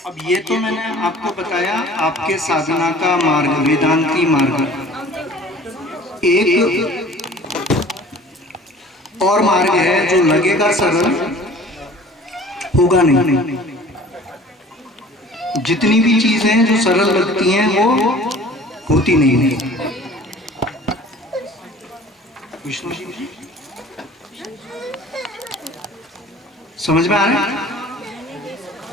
अब ये तो मैंने आपको बताया आपके साधना का मार्ग, वेदांती मार्ग। एक और मार्ग है जो लगेगा सरल, होगा नहीं। जितनी भी चीजें जो सरल लगती हैं वो होती नहीं है। विष्णु जी समझ में आ रहा है?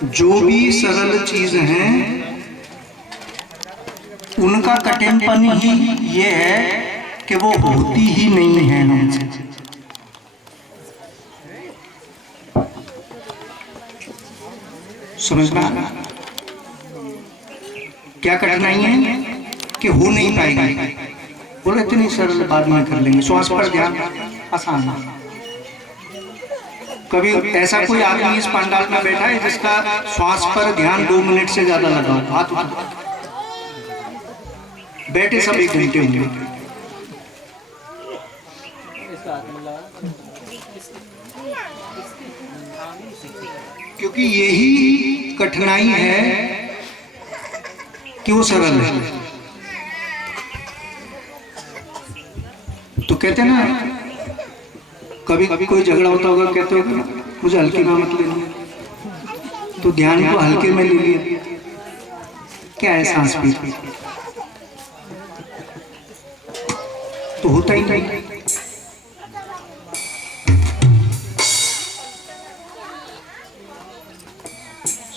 जो भी सरल चीज हैं उनका कठिनपन ही ये है कि वो होती ही नहीं है हमसे। समझ में आ रहा? क्या कठिनाई है कि हो नहीं पाएगी। बोले इतनी सरल बाद में कर लेंगे, श्वास पर ध्यान, आसान है। कभी ऐसा कोई आदमी इस पंडाल में बैठा है जिसका श्वास पर ध्यान 2 मिनट से ज्यादा लगा हो? हाथ उठा। बैठे सब 1 घंटे होंगे। क्योंकि यही कठिनाई है कि वो सरल है। तो कहते हैं ना, कभी कभी कोई झगड़ा होता होगा, कहते हो मुझे हल्के में मत लेना, तो ध्यान को हल्के में ले लिया। क्या है? सांस भी तो होता ही नहीं।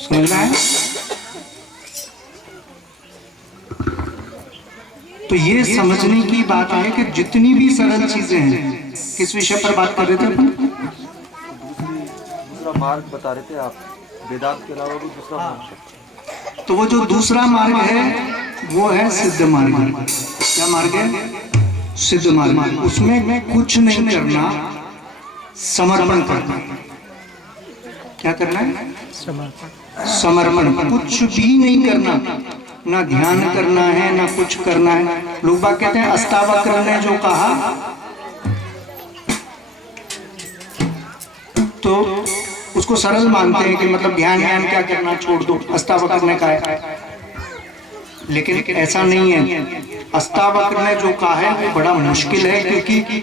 समझ रहा है? तो ये समझने की बात है कि जितनी भी सरल चीजें हैं, किस विषय पर बात कर रहे थे अपन? दूसरा मार्ग बता रहे थे आप, वेदांत के अलावा भी दूसरा मार्ग। तो वो जो दूसरा मार्ग है वो है सिद्ध मार्ग। क्या मार्ग है? सिद्ध मार्ग। उसमें कुछ नहीं करना, समर्पण करना। क्या करना है? समर्पण। कुछ भी नहीं करना, ना ध्यान करना है ना कुछ करना है। लोग बात कहते हैं अष्टावक्र ने जो कहा तो उसको सरल मानते हैं कि मतलब ध्यान क्या करना, छोड़ दो, अष्टावक्र ने कहा है। लेकिन ऐसा नहीं है। अष्टावक्र ने जो कहा है वो बड़ा मुश्किल है, क्योंकि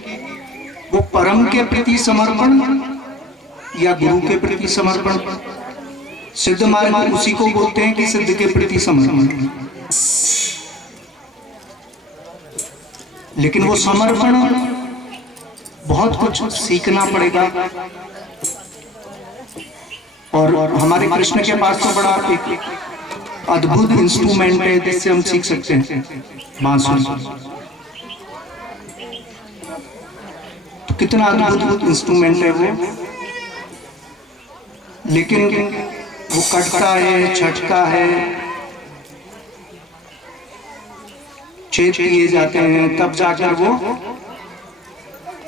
वो परम के प्रति समर्पण या गुरु के प्रति समर्पण। सिद्ध मार्ग उसी को बोलते हैं कि सिद्ध के प्रति समर्पण। लेकिन वो समर्पण बहुत कुछ सीखना पड़ेगा। और हमारे कृष्ण के पास तो बड़ा एक अद्भुत इंस्ट्रूमेंट है जिससे हम सीख सकते हैं, बांसुरी। तो कितना अद्भुत इंस्ट्रूमेंट है वो। लेकिन वो कटका है, छटका है, छेद किए जाते हैं, तब जाकर वो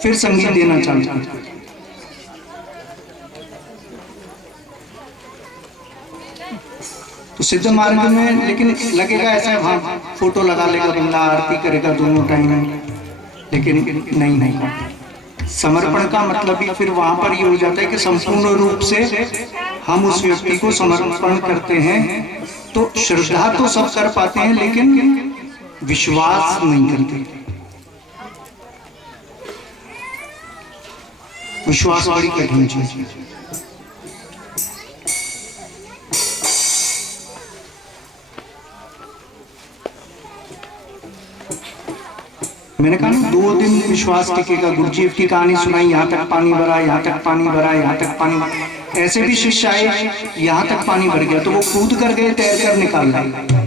फिर संगीत देना चालू करता है। तो सिद्ध मार्ग में लेकिन लगेगा ऐसा, हाँ फोटो लगा लेगा बंदा, आरती करेगा दोनों टाइम, लेकिन नहीं। समर्पण का मतलब भी फिर वहां पर ये हो जाता है कि संपूर्ण रूप से हम उस व्यक्ति को समर्पण करते हैं। तो श्रद्धा तो सब कर पाते हैं लेकिन विश्वास नहीं करते। विश्वास बड़ी कठिन चीज है। मैंने कहा ना 2 दिन विश्वास टिकेगा। गुरुजीव की कहानी सुनाई, यहाँ तक पानी भरा, यहाँ तक पानी भरा, यहाँ तक पानी भरा। ऐसे भी शिष्य आए, यहाँ तक पानी भर गया तो वो कूद कर गए, तैर कर निकाल गए।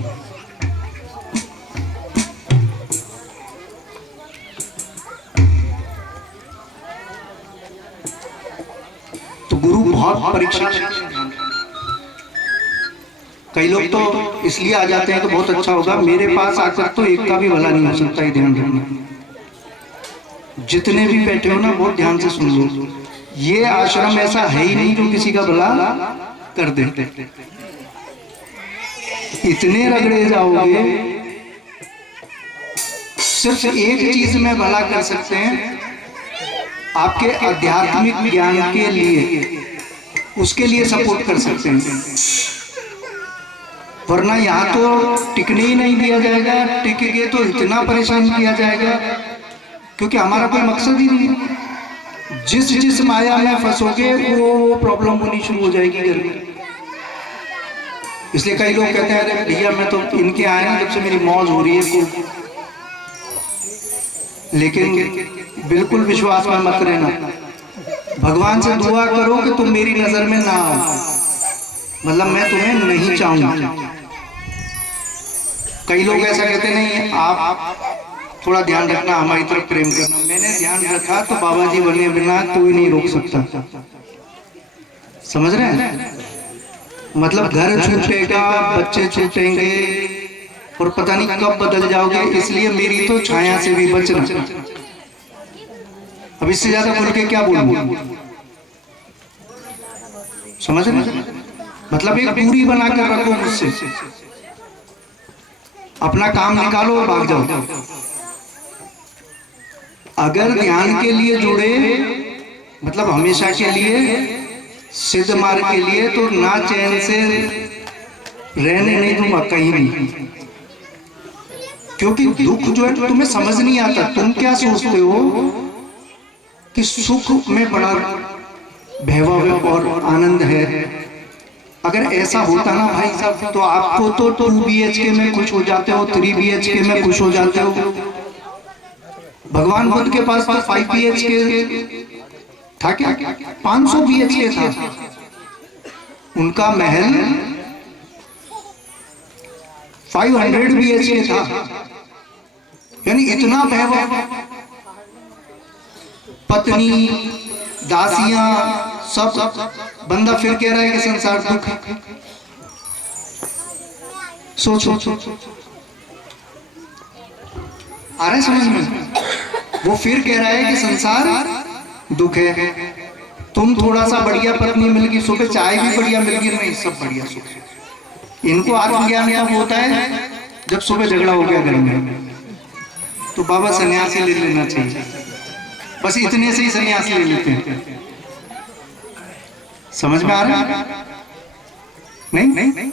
तो गुरु बहुत परीक्षा। कई लोग तो इसलिए आ जाते हैं तो बहुत अच्छा होगा, मेरे पास आकर तो एक का भी भला नहीं हो सकता, ये ध्यान रखना। जितने भी बैठे हो ना बहुत ध्यान से सुन लो, ये आश्रम ऐसा है ही नहीं जो किसी का भला कर दे। इतने रगड़े जाओगे, सिर्फ एक चीज में भला कर सकते हैं, आपके आध्यात्मिक ज्ञान के लिए, उसके लिए सपोर्ट कर सकते हैं। वरना यहाँ तो टिकने ही नहीं दिया जाएगा, टिक गए तो इतना परेशान किया जाएगा, क्योंकि हमारा कोई मकसद ही नहीं है। जिस माया में फंसोगे वो प्रॉब्लम होनी शुरू हो जाएगी घर में। इसलिए कई लोग कहते हैं अरे भैया मैं तो इनके आए हैं जब से मेरी मौज हो रही है खूब, लेकिन बिल्कुल विश्वास में मत रहना। भगवान से दुआ करो कि तुम मेरी नजर में ना आओ, मतलब मैं तुम्हें नहीं चाहूंगा। कई लोग ऐसा कहते नहीं, आप थोड़ा ध्यान रखना, हमारी तरफ प्रेम करना। मैंने ध्यान रखा तो बाबा जी बने बिना कोई नहीं रोक सकता। समझ रहे हैं? मतलब घर छूटेगा, बच्चे छूटेंगे और पता नहीं कब बदल जाओगे। इसलिए मेरी तो छाया से भी बचना। अब इससे ज्यादा खुल के क्या बोलूं? समझ रहे? मतलब एक दूरी बनाकर रखो मुझसे, अपना काम निकालो और भाग जाओ। अगर ध्यान के लिए जुड़े, मतलब हमेशा के लिए, सिद्ध मार्ग के लिए, तो ना चैन से रहने नहीं दूंगा कहीं भी। क्योंकि दुख जो है तुम्हें समझ नहीं आता। तुम क्या सोचते हो कि सुख में बड़ा वैभव और आनंद है। अगर ऐसा होता ना भाई साहब, तो आपको तो 2 BHK में खुश हो जाते हो, 3 BHK में खुश हो जाते हो। भगवान बुद्ध के पास 5 BHK था, क्या 500 BHK था उनका महल, 500 BHK था, यानी इतना वैभव। पत्नी, दासियां, सब। बंदा फिर कह रहा है कि संसार दुख है। सोचो, आ रहा है समझ में? वो फिर कह रहा है कि संसार दुख है। तुम थोड़ा सा बढ़िया पत्नी मिल गई, सुबह चाय भी बढ़िया मिल गई, नहीं सब बढ़िया सुख है। इनको आत्मज्ञान कब होता है? जब सुबह झगड़ा हो गया घर में, तो बाबा सन्यासी ले लेना चाहिए। बस इतने से ही सन्यासी ले लेते हैं। समझ में आ रहा है? नहीं?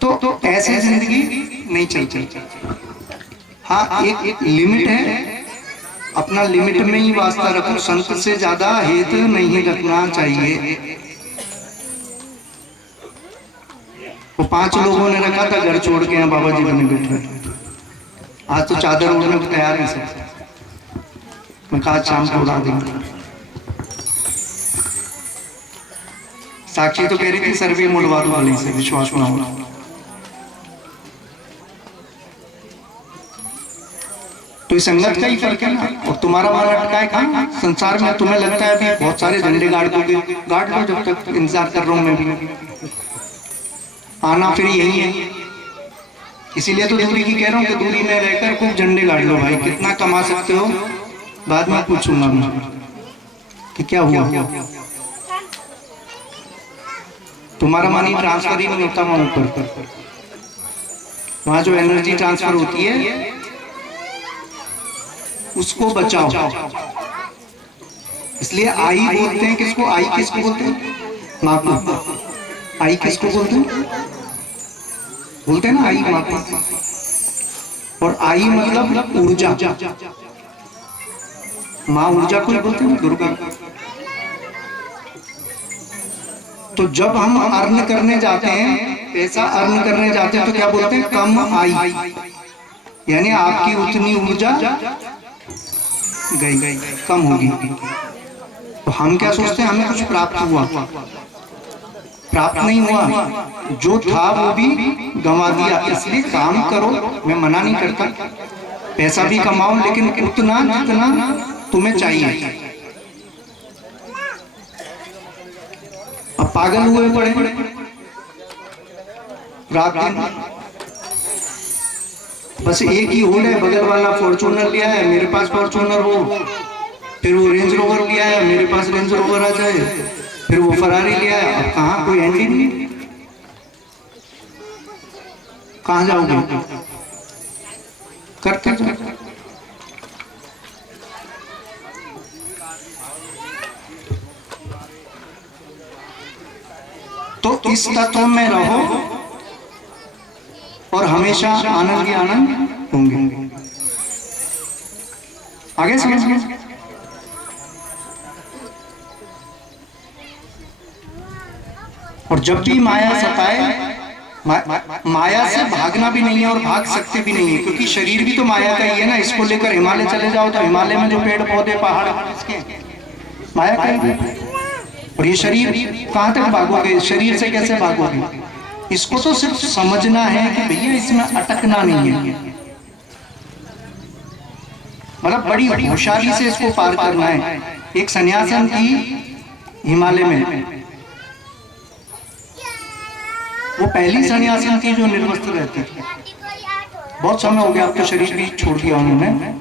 तो ऐसे जिंदगी नहीं चलती। हाँ, एक लिमिट है, अपना लिमिट में ही वास्ता रखो। संत से ज्यादा हेत नहीं रखना चाहिए। वो 5 लोगों ने रखा था, घर छोड़ के यहाँ बाबा जी बने बैठे। आज तो चादर ओढ़ने को तैयार है सब। मैं कहा शाम को उड़ा देंगे। साक्षी तो कह रही थी सर भी मुड़वा दो वाली से, विश्वास ना हो। तो इस संगत का ही फर्क है ना। और तुम्हारा मन अटका है कहाँ? संसार में। तुम्हें लगता है अभी बहुत सारे झंडे गाड़ दोगे, गाड़ लो, जब तक इंतजार कर रहा हूं मैं भी। आना फिर यही है। इसीलिए तो दूरी की कह रहा हूँ कि दूरी में रहकर खूब झंडे गाड़ लो भाई। कितना कमा सकते हो बाद में पूछूंगा मैं कि क्या हुआ। तुम्हारा मनी ट्रांसफर ही नहीं होता वहां ऊपर। वहां जो एनर्जी ट्रांसफर होती है उसको बचाओ। इसलिए आई बोलते हैं किसको? आई किसको बोलते हैं? माँ को। आई किसको बोलते हैं? बोलते हैं ना आई माँ को। और आई मतलब ऊर्जा। माँ ऊर्जा को ही बोलते हैं, दुर्गा। तो जब हम अर्न करने जाते हैं, पैसा अर्न करने जाते हैं, तो क्या बोलते हैं? कम आई, यानी आपकी उतनी ऊर्जा गई, कम होगी। तो हम क्या सोचते हैं हमें कुछ प्राप्त हुआ? प्राप्त नहीं हुआ, जो था वो भी गंवा दिया। इसलिए काम करो, मैं मना नहीं करता, पैसा भी कमाओ, लेकिन उतना जितना तुम्हें चाहिए। अब पागल हुए पड़े रात दिन। बस एक ही होड़ है, बगल वाला फॉर्च्यूनर लिया है, मेरे पास फॉर्च्यूनर हो। फिर वो रेंज रोवर लिया है, मेरे पास रेंज रोवर आ जाए। फिर वो फरारी लिया है। अब कहाँ, कोई एंड ही नहीं। कहाँ जाओगे? करते जाओ। तो इस तत्व में रहो और हमेशा आनंद ही आनंद होंगे। आगे समझ गए? और जब भी माया सताए, माया से भागना भी नहीं है और भाग सकते भी नहीं है, क्योंकि शरीर भी तो माया का ही है ना। इसको लेकर हिमालय चले जाओ तो हिमालय में जो पेड़ पौधे पहाड़ इसके माया का ही है। और ये शरीर कहां तक भागोगे? शरीर से कैसे भागोगे? इसको तो सिर्फ समझना है कि भैया इसमें अटकना नहीं है, मतलब बड़ी होशियारी से इसको पार करना है। एक सन्यासन थी हिमालय में, वो पहली सन्यासिन थी जो निर्वस्त्र रहती थी। बहुत समय हो गया, अब तो शरीर भी छोड़ दिया उन्होंने।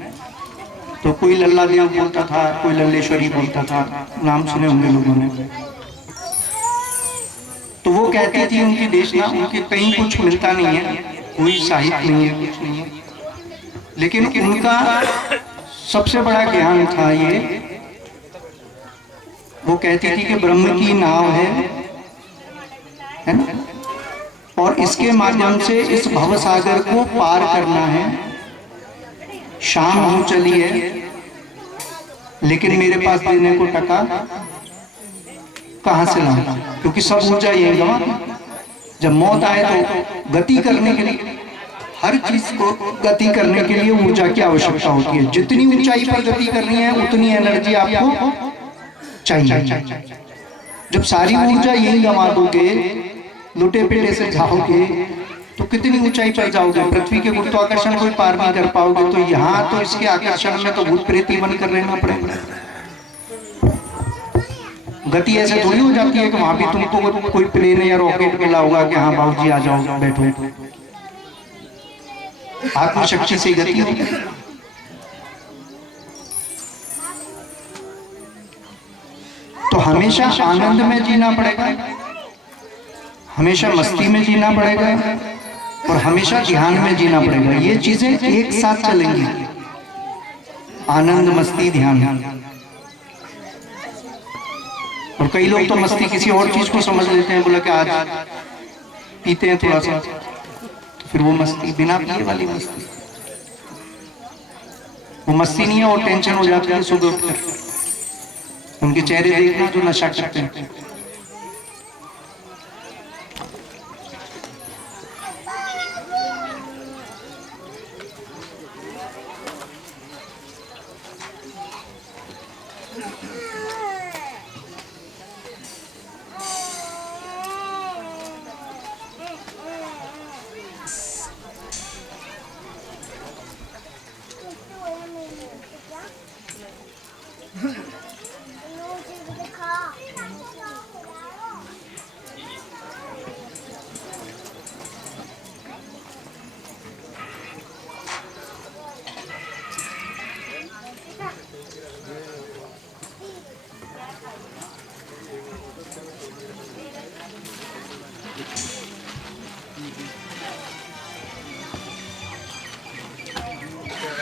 तो कोई लल्ला देव बोलता था, कोई लल्लेश्वरी बोलता था, नाम सुने होंगे लोगों ने। तो वो कहती थी उनकी देशना, उनके कहीं कुछ मिलता नहीं है, कोई साहित्य नहीं है, कुछ नहीं है, लेकिन उनका सबसे बड़ा ज्ञान था ये। वो कहती थी कि ब्रह्म की नाव है ना, और इसके माध्यम से इस भव सागर को पार करना है। शाम हो चली है, लेकिन मेरे पास देने को टका कहां से लाऊं, क्योंकि सब ऊर्जा यही गवा। जब मौत आए तो गति करने के लिए, हर चीज को गति करने के लिए ऊर्जा की आवश्यकता होती है। जितनी ऊंचाई पर गति करनी है उतनी एनर्जी आपको चाहिए। जब सारी ऊर्जा यही गंवा दोगे, लुटे पेटे से जाओगे, तो कितनी ऊंचाई पर जाओगे? पृथ्वी के गुरुत्वाकर्षण को पार नहीं कर पाओगे। तो यहाँ तो इसके आकर्षण में तो भूत प्रेत ही बनकर रहना पड़ेगा। गति ऐसे थोड़ी हो जाती है कि वहां भी तुमको कोई प्लेन या रॉकेट मिला होगा कि हाँ बाबूजी आ जाओ बैठो। आत्मशक्ति से गति होगी। तो हमेशा आनंद में जीना पड़ेगा, हमेशा मस्ती में जीना पड़ेगा, और हमेशा ध्यान में जीना पड़ेगा। ये चीजें एक साथ चलेंगी, आनंद, मस्ती, ध्यान। और कई लोग तो मस्ती किसी और चीज को समझ लेते हैं, बोला कि आज पीते हैं थोड़ा सा, तो फिर वो मस्ती बिना पिए वाली मस्ती, वो मस्ती नहीं है, और टेंशन हो जाती है सुबह उठकर। उनके चेहरे देखना जो नशा करते हैं।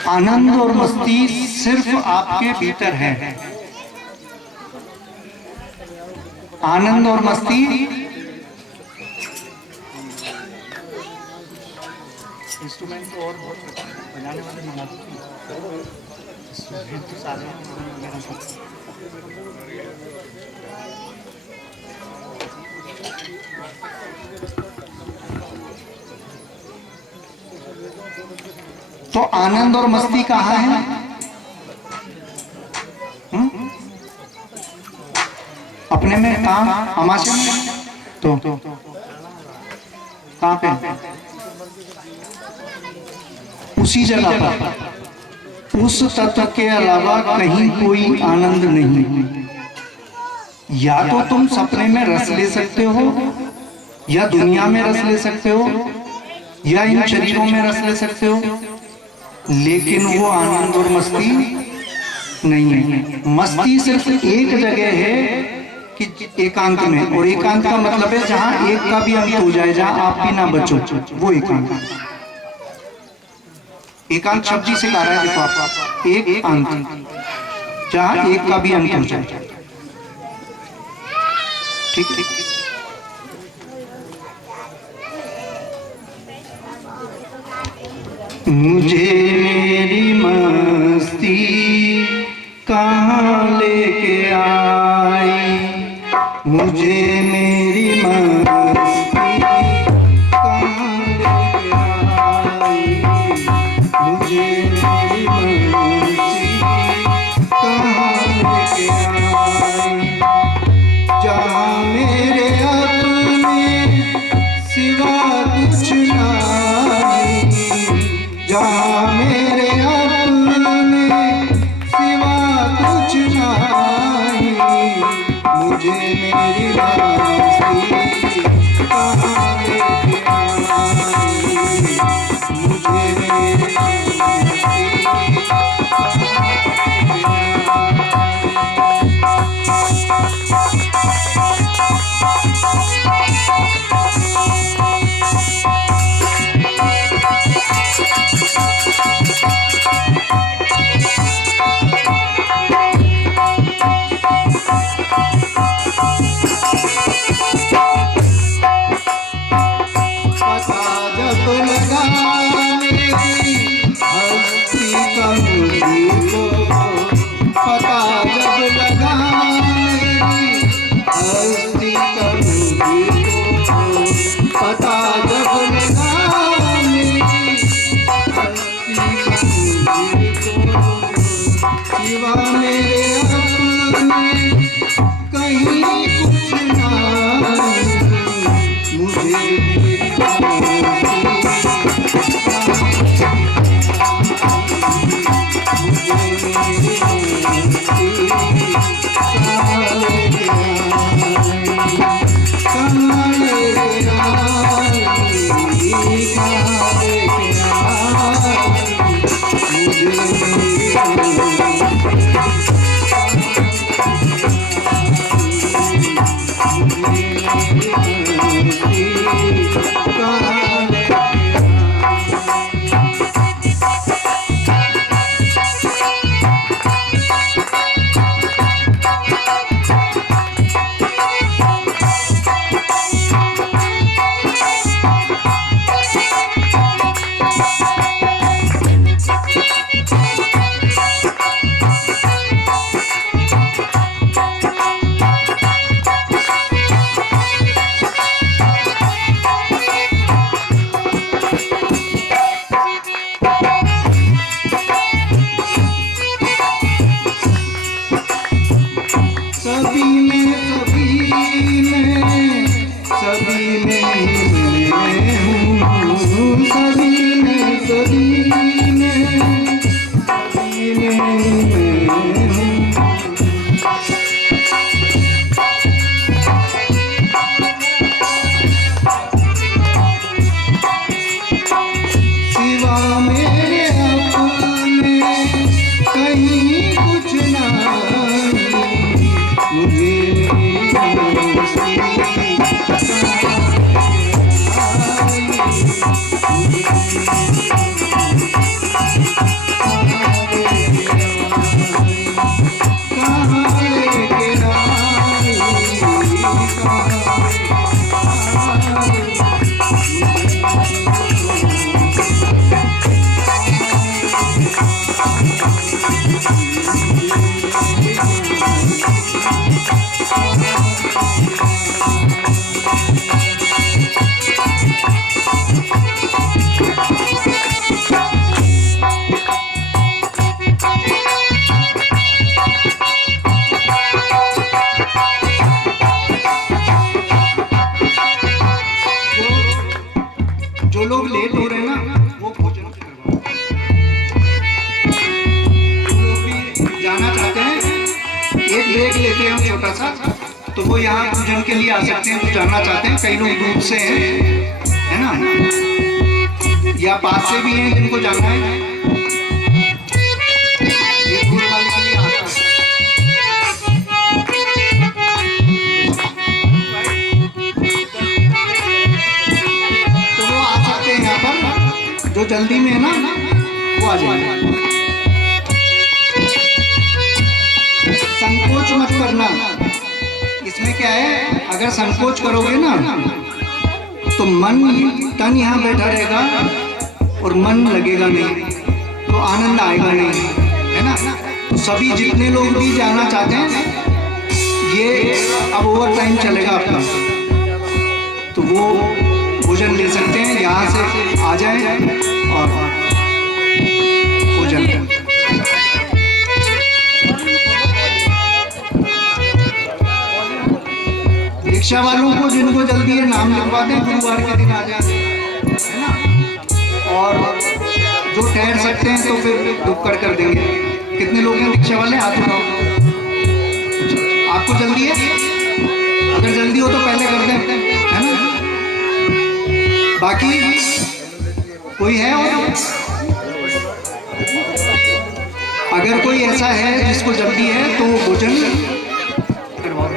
आनंद और मस्ती सिर्फ आपके भीतर है। आनंद और मस्ती इंस्ट्रूमेंट तो और बहुत बजाने वाले मंगा दो, तो सारे तो आनंद और मस्ती कहाँ है? अपने में, कहाँ? हमारे तो कहाँ पे? उसी जगह पर, उस तत्व के अलावा कहीं कोई आनंद नहीं। या तो तुम सपने में रस ले सकते हो, या दुनिया में रस ले सकते हो, या इन शरीरों में रस ले सकते हो, लेकिन वो आनंद और मस्ती नहीं है। मस्ती सिर्फ एक जगह है कि एकांत में, और एकांत का मतलब है जहां एक का भी अंत हो जाए, जहां आप भी ना बचो, वो एकांत। एकांत शब्द ही सिखा रहा है, देखो आप, एक अंत, जहां एक का भी अंत हो जाए। ठीक ठीक। मुझे मेरी मस्ती कहाँ लेके आई, मुझे मेरी मस्ती कहाँ लेके आई, मुझे मेरी मस्ती कहाँ लेके आई। जहाँ मेरे अपने सिवा कुछ नहीं, जहाँ मेरे अपने सिवा कुछ नहीं, मुझे मेरी मस्ती कहाँ लेके आई, मुझे मेरी मस्ती कहाँ लेके जो लोग लेट हो रहे हैं ना वो भोजन करवाओ। जो लोग भी जाना चाहते हैं एक ब्रेक लेते हैं हम छोटा सा, तो वो यहाँ भोजन के लिए आ सकते हैं। जो जाना चाहते हैं, कई लोग दूर से हैं, है ना, या पास से भी हैं जिनको जाना है, ये दूर वाले के लिए आता है। जो जल्दी में है ना वो आ जाए। संकोच मत करना, इसमें क्या है, अगर संकोच करोगे ना तो मन तन यहाँ बैठा रहेगा और मन लगेगा नहीं तो आनंद आएगा नहीं, है ना। तो सभी जितने लोग भी जाना चाहते हैं, ये अब ओवर टाइम चलेगा आपका, तो वो भोजन ले सकते हैं, यहाँ से आ जाएं और भोजन। रिक्शा वालों को जिनको जल्दी है नाम लिखवा दें, गुरुवार के दिन आ जाए, है ना। और जो ठहर सकते हैं तो फिर बुक कर देंगे। कितने लोग हैं रिक्शा वाले, हाथ उठाओ। आपको जल्दी है? अगर जल्दी हो तो पहले कर दें, है ना। बाकी कोई है और अगर कोई ऐसा है जिसको जल्दी है तो भोजन करवाओ।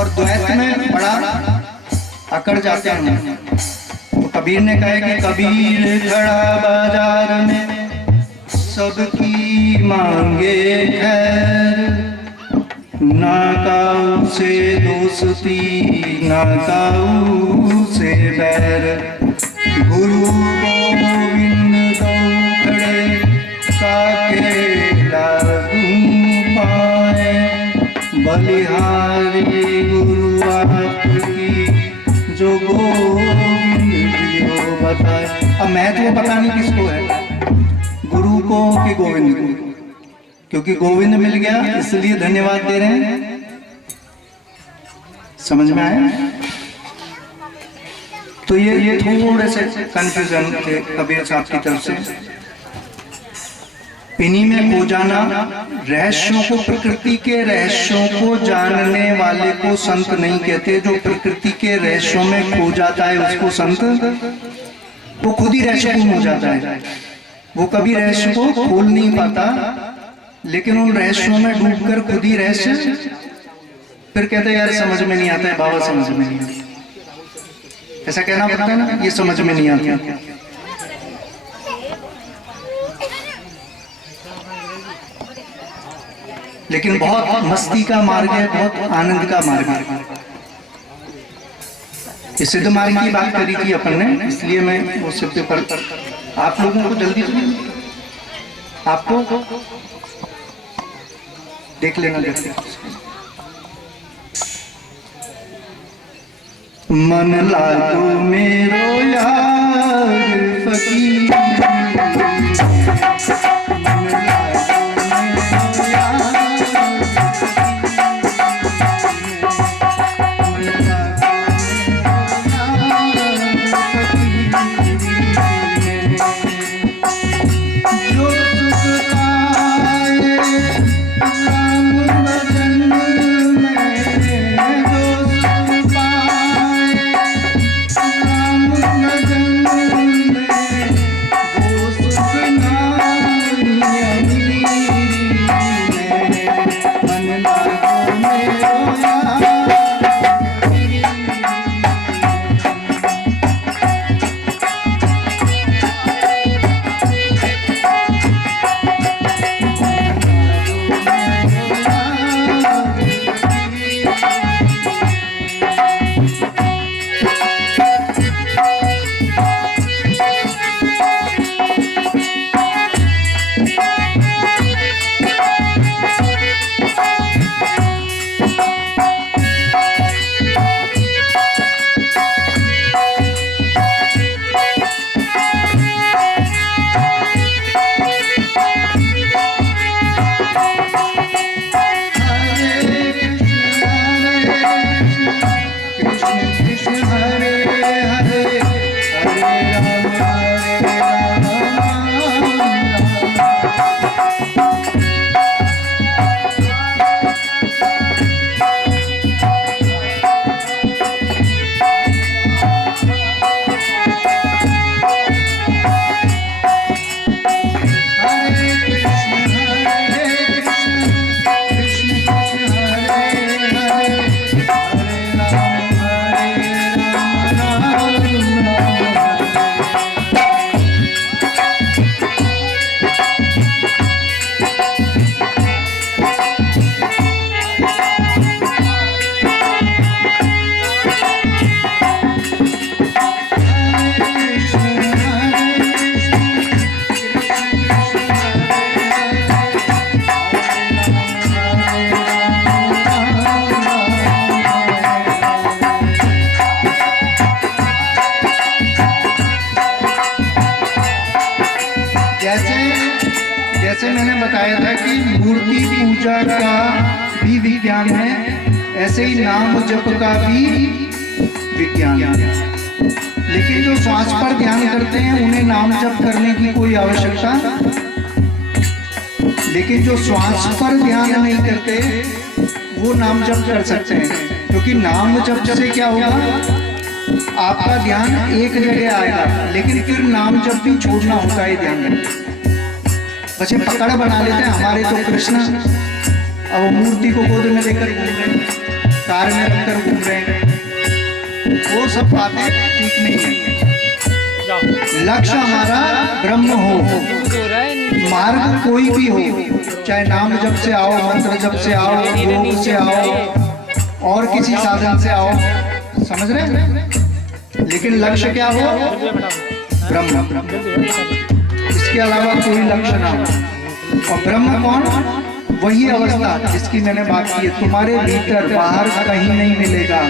और द्वैत में बड़ा अकड़ जाते हैं। तो कबीर ने कहा कि कबीर खड़ा बाजार में सबकी मांगे खैर, ना काऊ से दोस्ती ना काऊ से बैर, गुरु गोविंद दो खड़े काके लागू पाए, बलिहारी गुरु आपकी जो गोविंद जियो बताए। अब महत्व बताने किसको है, गुरु को कि गोविंद को? क्योंकि गोविंद मिल गया इसलिए धन्यवाद दे रहे हैं। समझ में आया? तो ये थोड़े से कंफ्यूजन थे कबीर साहब की तरफ से। इन्हीं में खो जाना, रहस्यों को, प्रकृति के रहस्यों को जानने वाले को संत नहीं कहते। जो प्रकृति के रहस्यों में खो जाता है उसको संत, वो खुद ही रहस्यपूर्ण हो जाता है। वो कभी रहस्य को खोल नहीं पाता, लेकिन उन रहस्यों में डूबकर खुद ही रहस्य, फिर कहते हैं यार समझ में नहीं आता है बाबा, समझ में नहीं आता। ऐसा कहना पड़ता है ना, ये समझ में नहीं आता। लेकिन बहुत मस्ती का मार्ग है, बहुत आनंद का मार्ग है। इस सिद्ध मार्ग की बात करी थी अपन ने, इसलिए मैं वो सिद्ध पर आप लोगों को जल्दी से आपको देख लेना जैसे। मन लागो मेरो यार फकीर, मन लागो मेरो यार भजन बताया था कि मूर्ति पूजा का भी विज्ञान है, ऐसे ही नाम जप का भी विज्ञान है। लेकिन जो श्वास पर ध्यान करते हैं उन्हें नाम जप करने की कोई आवश्यकता, लेकिन जो श्वास पर ध्यान नहीं करते वो नाम जप कर सकते हैं, क्योंकि नाम जप से क्या होगा, आपका ध्यान एक जगह आएगा, लेकिन फिर नाम जप भी छोड़ना होता है ध्यान में। बच्चे पकड़ बना लेते हैं हमारे तो कृष्ण, अब वो मूर्ति को गोद में लेकर घूम रहे हैं, कार में रखकर घूम रहे हैं, वो सब बातें ठीक नहीं है। लक्ष्य हमारा ब्रह्म हो, मार्ग कोई भी हो, चाहे नाम जप से आओ, मंत्र जप से आओ, योग से आओ और किसी साधन से आओ, समझ रहे हैं, लेकिन लक्ष्य क्या हो, ब्रह्म। इसके अलावा कोई लक्ष्य ना हो। और ब्रह्म कौन, वही अवस्था जिसकी मैंने बात की है, तुम्हारे भीतर, बाहर कहीं नहीं मिलेगा।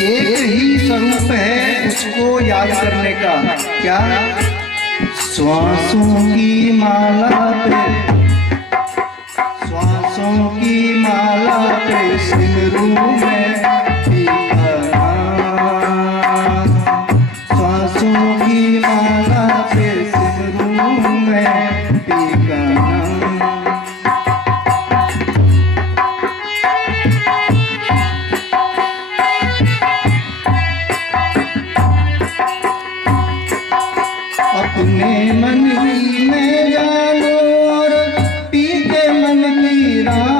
एक ही स्वरूप है, उसको याद करने का। क्या? श्वासों की माला पे, श्वासों की माला पे सिमरू में टीका नाम, श्वासों की माला पे सिमरू में टीका नाम। अपने मन की में जानो और पीके मन की राम,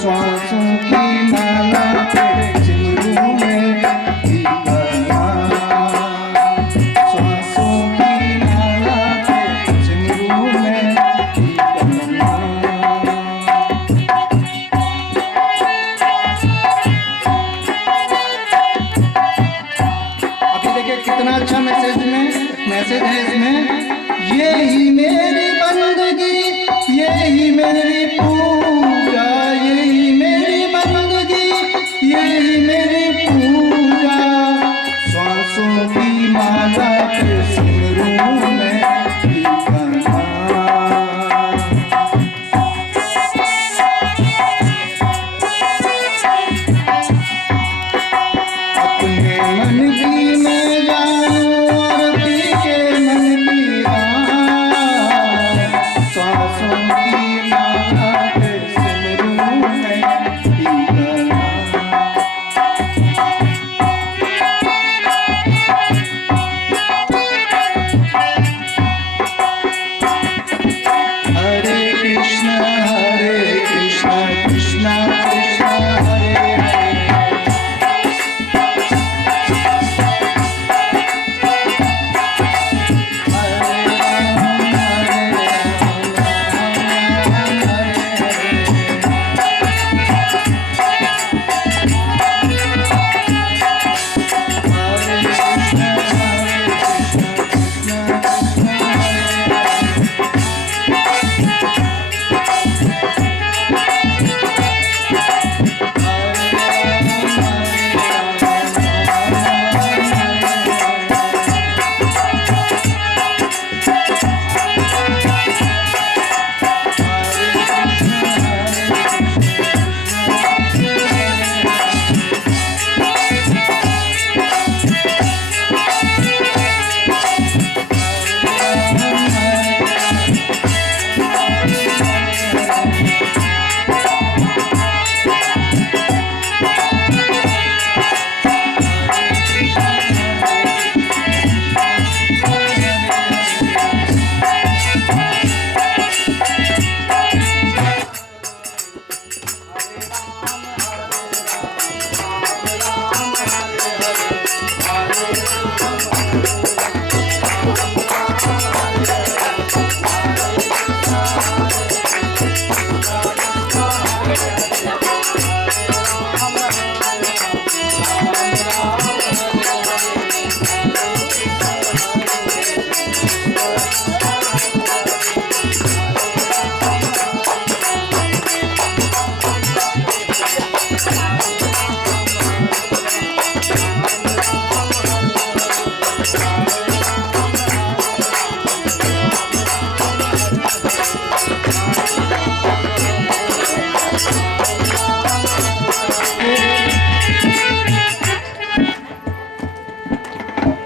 श्वासों की माला पे सिमरू में टीका नाम, श्वासों की माला पे सिमरू में टीका नाम। अभी देखिए कितना अच्छा मैसेज है इसमें। यही मेरी बंदगी, यही मेरी पूजा, यही मेरी बंदगी, यही मेरी पूजा, श्वासों की माला पे सिमरू में टीका नाम। अपने मन की में जानो और पीके मन की राम, श्वासों की माला पे सिमरू में टीका नाम। हरे कृष्ण कृष्ण कृष्ण हरे हरे,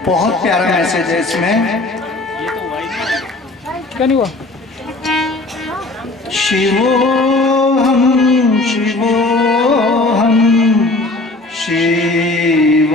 बहुत प्यारा मैसेज है इसमें। क्या नहीं हुआ? शिवोहम शिवोहम शिव